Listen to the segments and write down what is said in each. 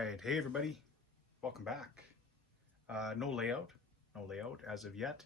right, hey everybody, welcome back. No layout as of yet.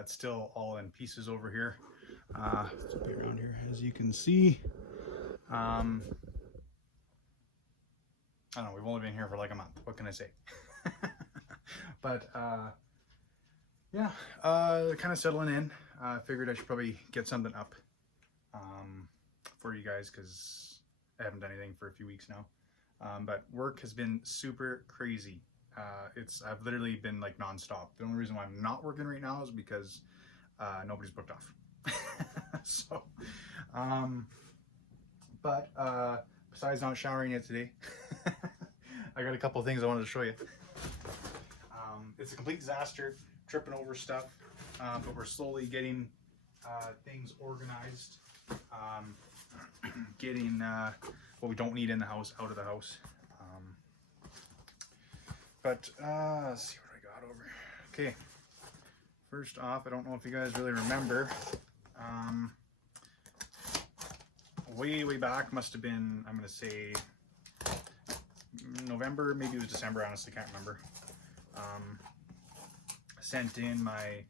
It's still all in pieces over here. Let's be around here, as you can see. I don't know, we've only been here for like a month. What can I say? But yeah, kind of settling in. Figured I should probably get something up for you guys because I haven't done anything for a few weeks now. But work has been super crazy. I've literally been like nonstop. The only reason why I'm not working right now is because nobody's booked off. So, but besides not showering yet today, I got a couple of things I wanted to show you. It's a complete disaster, tripping over stuff, but we're slowly getting things organized, getting what we don't need in the house out of the house. But let's see what I got over. Okay, first off, I don't know if you guys really remember. Way back, must have been, I'm gonna say November, maybe it was December, honestly can't remember. Sent in my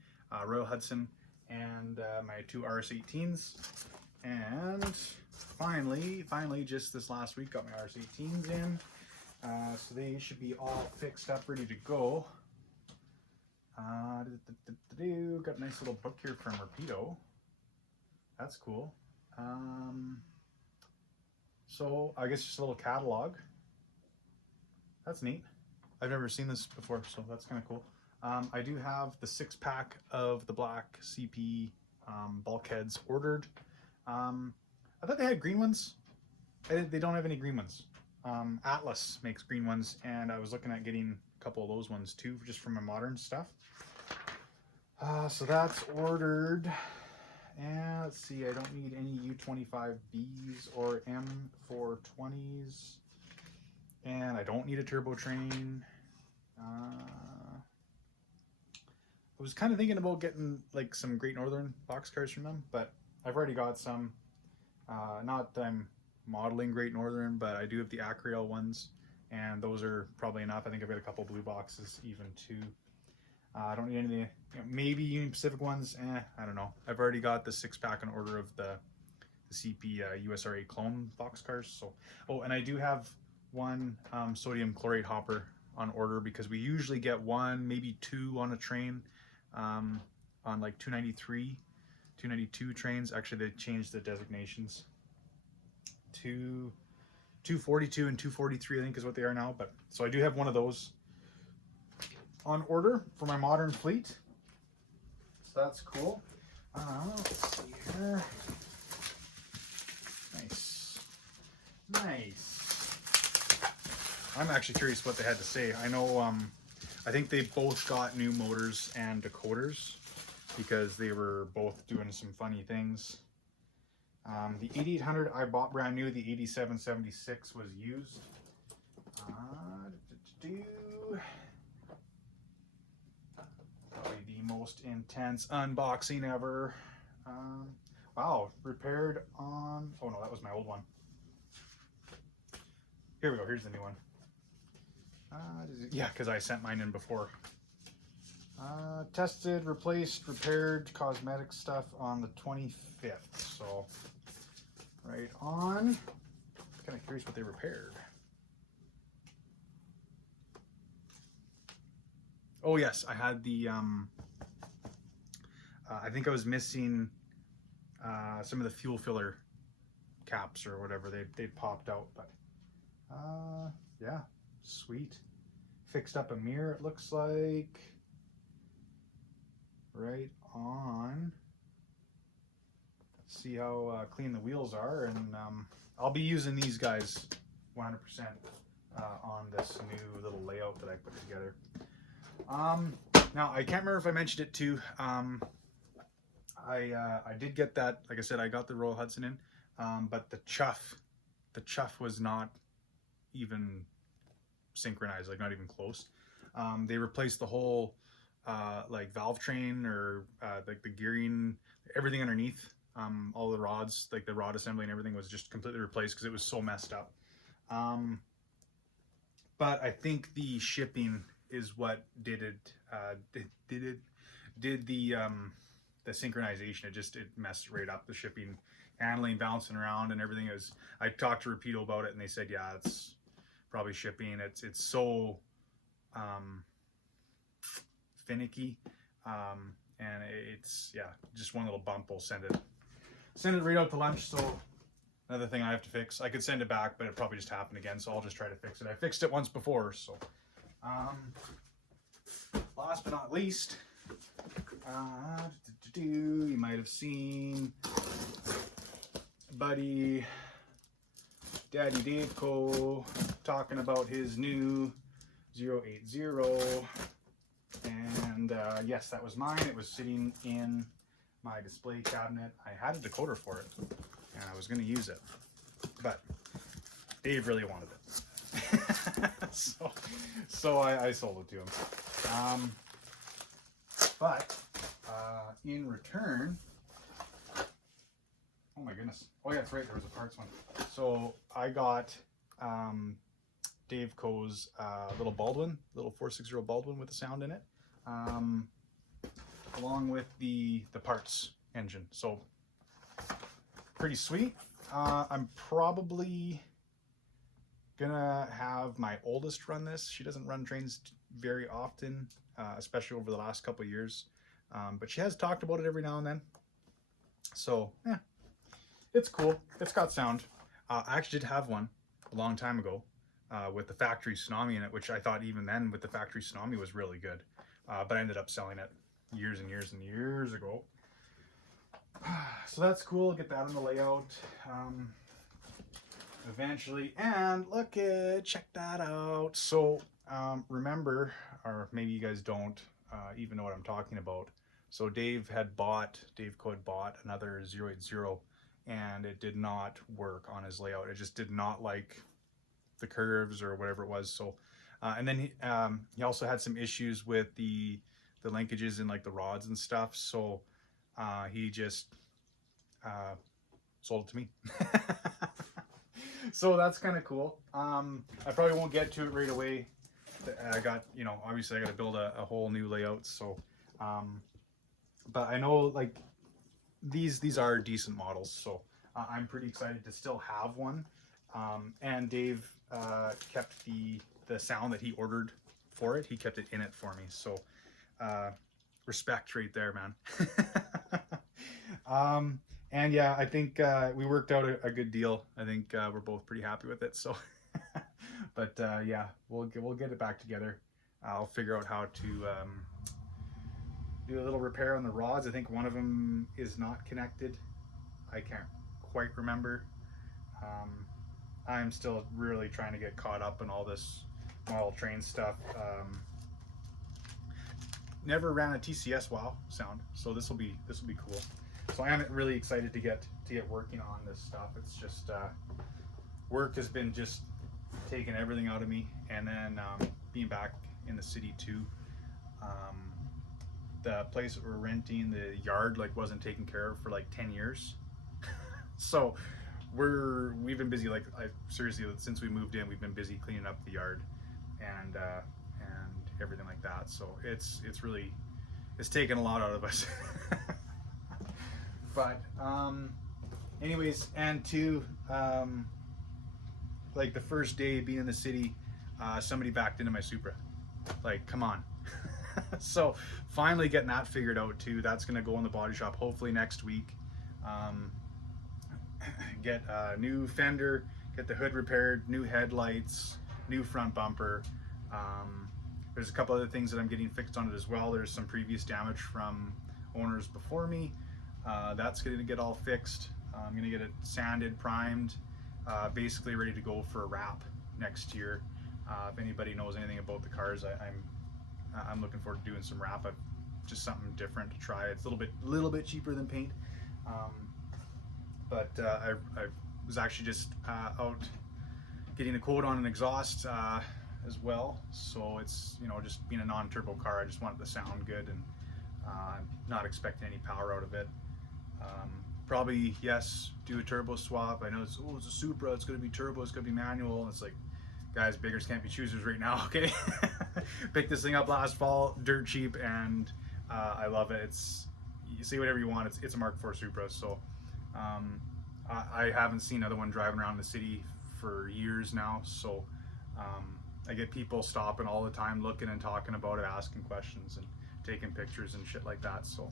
Royal Hudson and my two RS18s, and finally just this last week got my RS18s in. So they should be all fixed up, ready to go. Got a nice little book here from Rapido. That's cool. So I guess just a little catalog. That's neat. I've never seen this before, so that's kind of cool. I do have the 6-pack of the black CP bulkheads ordered. I thought they had green ones. They don't have any green ones. Atlas makes green ones, and I was looking at getting a couple of those ones too, just from my modern stuff. So that's ordered. And let's see, I don't need any U25Bs or M420s. And I don't need a turbo train. I was kind of thinking about getting like some Great Northern boxcars from them, but I've already got some. Not that I'm modeling Great Northern, but I do have the Acrail ones, and those are probably enough. I think I've got a couple blue boxes even too. I don't need any of the, maybe Union Pacific ones. I don't know. I've already got the 6-pack in order of the CP USRA clone boxcars. So, oh, and I do have one sodium chlorate hopper on order because we usually get one, maybe two on a train, on like 293, 292 trains. Actually, they changed the designations. 242 and 243, I think, is what they are now. But so I do have one of those on order for my modern fleet. So that's cool. Let's see here. Nice. I'm actually curious what they had to say. I know, I think they both got new motors and decoders because they were both doing some funny things. The 8800 I bought brand new. The 8776 was used. Probably the most intense unboxing ever. Wow, repaired on, oh no, that was my old one. Here we go, here's the new one. Yeah, because I sent mine in before. Tested, replaced, repaired, cosmetic stuff on the 25th. So, right on. Kind of curious what they repaired. Oh yes, I had the, I think I was missing some of the fuel filler caps or whatever. They popped out, but yeah, sweet. Fixed up a mirror, it looks like. Right on. Let's see how clean the wheels are, and I'll be using these guys 100% on this new little layout that I put together. Now I can't remember if I mentioned it too. I did get that, like I said, I got the Royal Hudson in, but the chuff was not even synchronized, like not even close. They replaced the whole like valve train or like the gearing, everything underneath, all the rods, like the rod assembly and everything was just completely replaced because it was so messed up. but I think the shipping is what did it. Did the synchronization. It messed right up the shipping, handling, bouncing around, and everything. Is I talked to Rapido about it, and they said, yeah, it's probably shipping. It's so finicky, and it's, yeah, just one little bump will send it right out to lunch. So another thing I have to fix. I could send it back, but it probably just happened again, so I'll just try to fix it. I fixed it once before, so last but not least, you might have seen buddy Daddy Dave Co talking about his new 080, and yes, that was mine. It was sitting in my display cabinet. I had a decoder for it and I was going to use it, but Dave really wanted it. so I sold it to him. But in return, oh my goodness. Oh yeah, that's right. There was a parts one. So I got Dave Co's little Baldwin, little 460 Baldwin with a sound in it, along with the parts engine. So pretty sweet. I'm probably gonna have my oldest run this. She doesn't run trains very often, especially over the last couple of years, but she has talked about it every now and then. So yeah, it's cool. It's got sound. I actually did have one a long time ago with the factory Tsunami in it, which I thought even then with the factory Tsunami was really good, but I ended up selling it years and years and years ago. So that's cool. Get that on the layout eventually. And look at, check that out. So remember, or maybe you guys don't even know what I'm talking about. So Dave Co had bought another 080, and it did not work on his layout. It just did not like the curves or whatever it was. So and then he also had some issues with the linkages in like the rods and stuff. So he just sold it to me. So that's kind of cool. I probably won't get to it right away. I got, obviously I got to build a whole new layout. So but I know like these are decent models, so I'm pretty excited to still have one. And Dave kept the sound that he ordered for it. He kept it in it for me. So respect right there, man. And yeah, I think we worked out a good deal. I think we're both pretty happy with it. So, but yeah, we'll get it back together. I'll figure out how to do a little repair on the rods. I think one of them is not connected. I can't quite remember. I'm still really trying to get caught up in all this model train stuff. Never ran a TCS WOW sound, so this will be cool. So I am really excited to get working on this stuff. It's just work has been just taking everything out of me, and then being back in the city too. The place that we're renting, the yard wasn't taken care of for 10 years. So we've been busy. Seriously, since we moved in, we've been busy cleaning up the yard and everything like that. So it's taken a lot out of us. But anyways, and to the first day being in the city, somebody backed into my Supra. Come on. So finally getting that figured out too. That's gonna go in the body shop hopefully next week. Get a new fender, get the hood repaired, new headlights, new front bumper. There's a couple other things that I'm getting fixed on it as well. There's some previous damage from owners before me. That's going to get all fixed. I'm going to get it sanded, primed, basically ready to go for a wrap next year. If anybody knows anything about the cars, I'm looking forward to doing some wrap up, just something different to try. It's a little bit cheaper than paint, but I was actually just out getting a quote on an exhaust as well. So it's just being a non-turbo car, I just want it to sound good, and I'm not expecting any power out of it. Probably, yes, do a turbo swap. I know it's a Supra, it's going to be turbo, it's going to be manual. And it's guys, beggars can't be choosers right now. Okay. Picked this thing up last fall, dirt cheap, and I love it. You say whatever you want, it's a Mark IV Supra. So I haven't seen another one driving around the city for years now, so I get people stopping all the time, looking and talking about it, asking questions and taking pictures and shit like that. So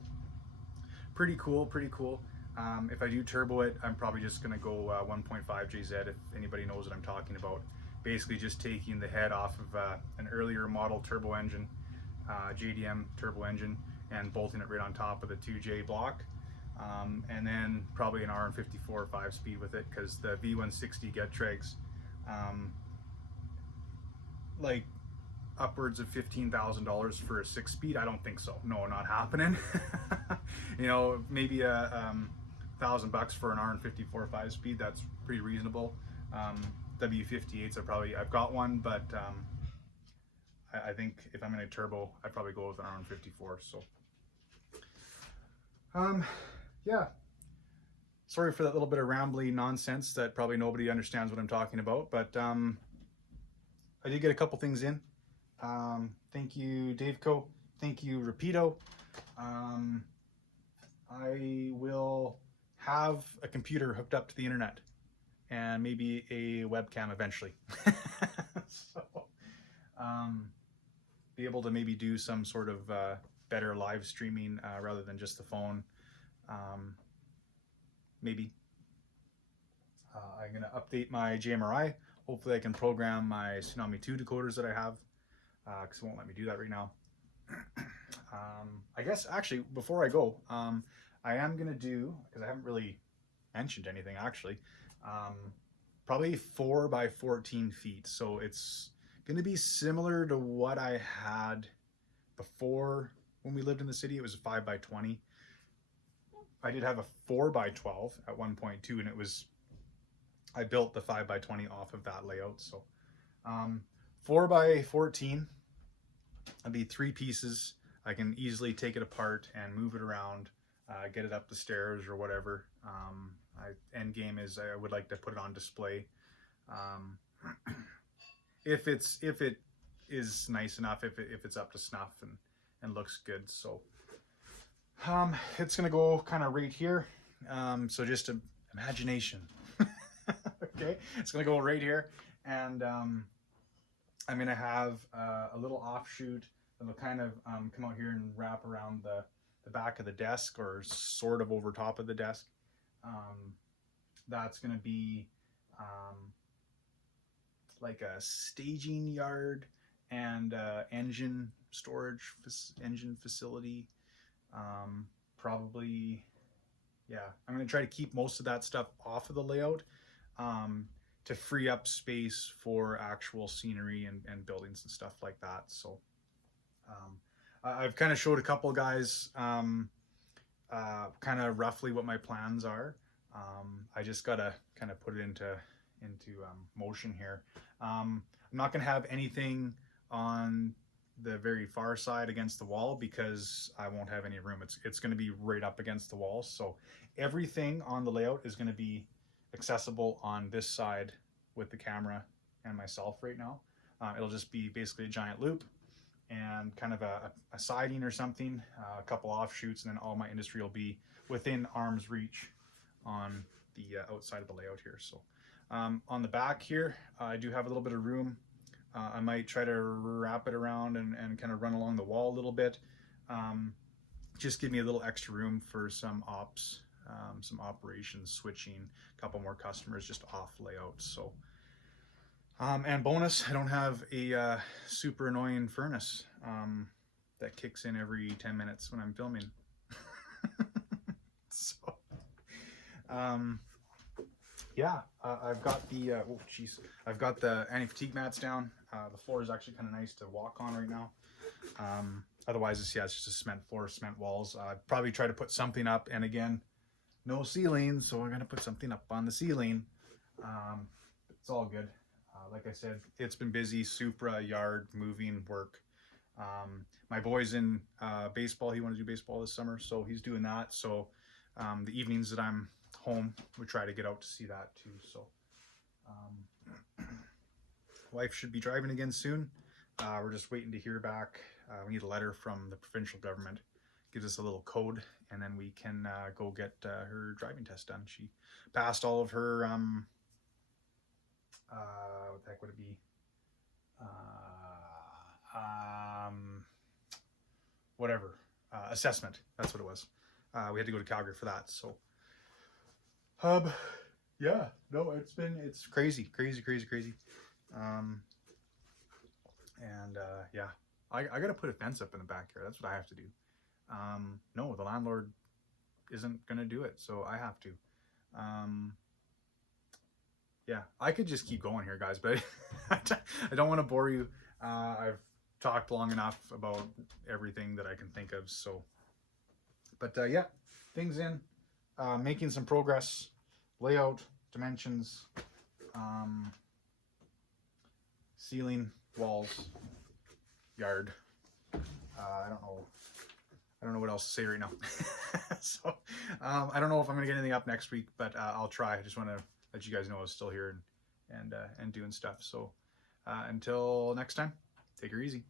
pretty cool. If I do turbo it, I'm probably just gonna go 1.5 JZ, if anybody knows what I'm talking about. Basically just taking the head off of an earlier model turbo engine, JDM turbo engine, and bolting it right on top of the 2J block. And then probably an RM54 5-speed with it, because the V160 Getrag's like upwards of $15,000 for a 6-speed. I don't think so. No, not happening. You know, maybe a $1,000 for an RM54 5-speed. That's pretty reasonable. W58s I've got one, but I think if I'm going to turbo, I'd probably go with an RM54. So yeah, sorry for that little bit of rambly nonsense that probably nobody understands what I'm talking about, but I did get a couple things in. Thank you, Daveco. Thank you, Rapido. I will have a computer hooked up to the internet and maybe a webcam eventually. So be able to maybe do some sort of better live streaming rather than just the phone. Maybe. I'm going to update my JMRI. Hopefully I can program my Tsunami 2 decoders that I have, because it won't let me do that right now. I guess actually before I go, I am going to do, because I haven't really mentioned anything actually, probably 4 by 14 feet. So it's going to be similar to what I had before when we lived in the city. It was a 5 by 20. I did have a 4 by 12 at 1.2, and I built the 5 by 20 off of that layout. So 4 by 14, that'd be 3 pieces. I can easily take it apart and move it around, get it up the stairs or whatever. End game is I would like to put it on display. If it is nice enough, if it's up to snuff and looks good. So it's gonna go kind of right here. So just imagination. Okay, it's gonna go right here, and I'm gonna have a little offshoot that'll kind of come out here and wrap around the back of the desk, or sort of over top of the desk. That's gonna be like a staging yard and engine storage engine facility. Probably, yeah, I'm going to try to keep most of that stuff off of the layout to free up space for actual scenery and buildings and stuff like that. So I've kind of showed a couple guys kind of roughly what my plans are. I just got to kind of put it into motion here. I'm not going to have anything on the very far side against the wall, because I won't have any room. It's going to be right up against the wall. So everything on the layout is going to be accessible on this side with the camera and myself right now. It'll just be basically a giant loop and kind of a siding or something, a couple offshoots, and then all my industry will be within arm's reach on the outside of the layout here. So on the back here, I do have a little bit of room. I might try to wrap it around and kind of run along the wall a little bit. Just give me a little extra room for some ops, some operations, switching, a couple more customers just off layout. So, and bonus, I don't have a super annoying furnace that kicks in every 10 minutes when I'm filming. So, yeah, I've got the, I've got the anti-fatigue mats down. The floor is actually kind of nice to walk on right now. Otherwise, it's just a cement floor, cement walls. I'd probably try to put something up, and again, no ceiling, so I'm gonna put something up on the ceiling. It's all good. Like I said, it's been busy, Supra, yard, moving, work. My boy's in baseball. He wanted to do baseball this summer, so he's doing that. So the evenings that I'm home, we try to get out to see that too. So Wife should be driving again soon. We're just waiting to hear back. We need a letter from the provincial government. Gives us a little code, and then we can go get her driving test done. She passed all of her, what the heck would it be? Whatever. Assessment. That's what it was. We had to go to Calgary for that. So, yeah, no, it's crazy. Yeah, I got to put a fence up in the backyard. That's what I have to do. No, the landlord isn't going to do it, so I have to. Yeah, I could just keep going here, guys, but I don't want to bore you. I've talked long enough about everything that I can think of, so. But yeah, things in, making some progress, layout, dimensions, ceiling, walls, yard. I don't know what else to say right now. So I don't know if I'm gonna get anything up next week, but I'll try. I just want to let you guys know I was still here and doing stuff. So until next time, take her easy.